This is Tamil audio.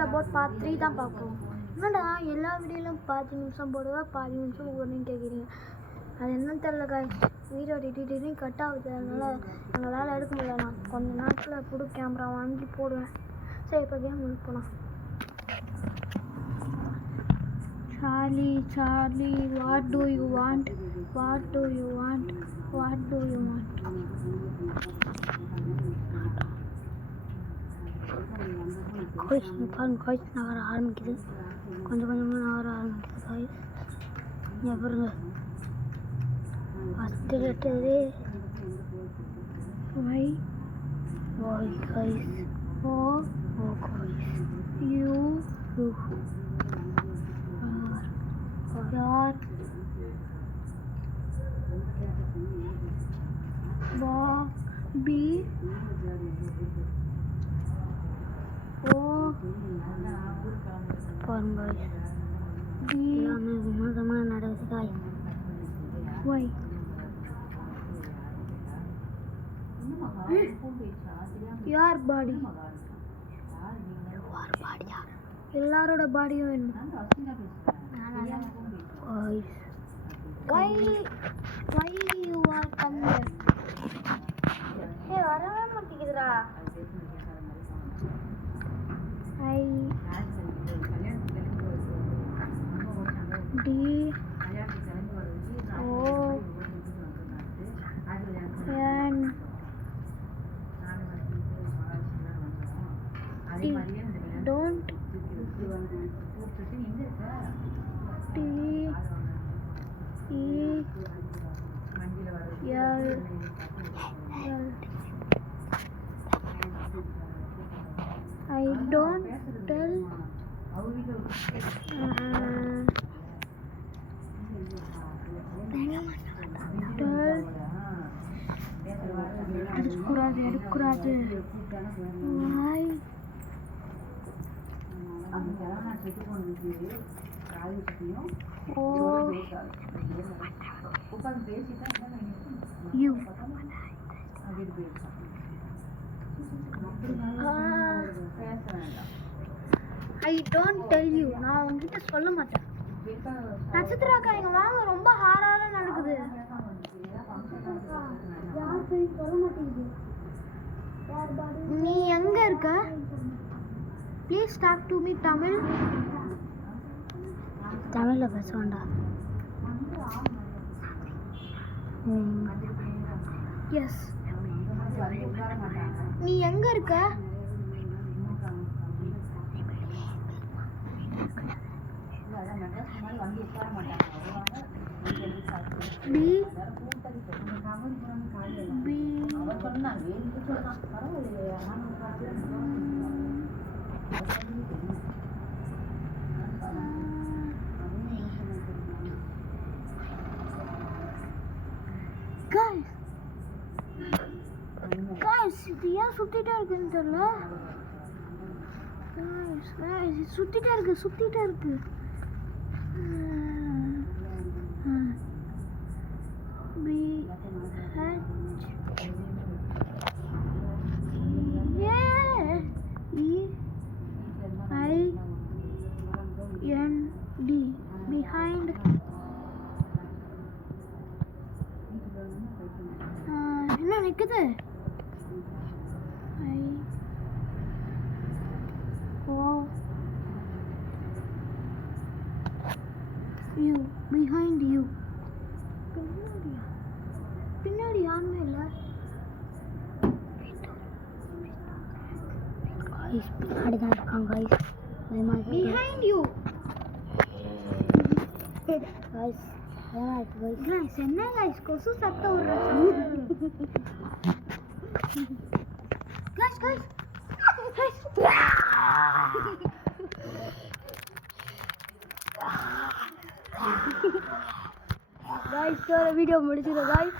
வில் அபவுட் பார்ட் 3 தான் பார்ப்போம். என்னடா எல்லா வீடியோலையும் 10 நிமிஷம் போடுவா 10 நிமிஷம் ஒன்றுன்னு கேட்குறீங்க. அது என்னன்னு தெரியல காய். வீடியோ எடிட்டிங் கட் ஆகுது, அதனால் எங்களால் எடுக்க முடியல. நான் கொஞ்ச நேரத்தில் புது கேமரா வாங்கி போடுவேன். சரி, இப்போ கேம் முடிச்சு போகலாம். Charlie Charlie what do you want, what do you want, what do you want. Guys பாருங்க, காய்ஸ் நகர ஆரம்பிக்குது, கொஞ்சம் கொஞ்சமாக நகர ஆரம்பிக்குது. காய்ஸ் இங்கே பாருங்க, first letter Y, Y guys, O O guys, U U, R பா பி ஓ பாருங்க டி வினோதமாக நடக்குது காய். ஒய் யார் பாடி, எல்லாரோட பாடியும் வேணும். Why you are coming? Hey, வரவே மாட்டேங்குதுடா. I D O N T don't T E L L I don't tell எடுக்கூடாது. Why oh you I don't tell you. நான் உங்ககிட்ட சொல்ல மாட்டேன். நட்சத்திராக்கா இங்க வாங்க, ரொம்ப ஹாராரா நடக்குது. நீ எங்க இருக்க? Please talk to me Tamil. தமிழ்ல பேச வேண்டாம். எஸ், நீ எங்க இருக்க? பி பி guys இது ஏன் சுத்திட்டே இருக்குன்னு தெரியல. சுத்திட்டே இருக்கு. B H E I N D behind. என்ன நிக்குது? I O you behind you. பின்னாடி யாருமே இல்லை. பின்னாடி தான் இருக்காங்க. behind you. guys என்ன guys கொசு சத்தம் விடுற guys guys வீடியோ முடிச்சிடும் guys.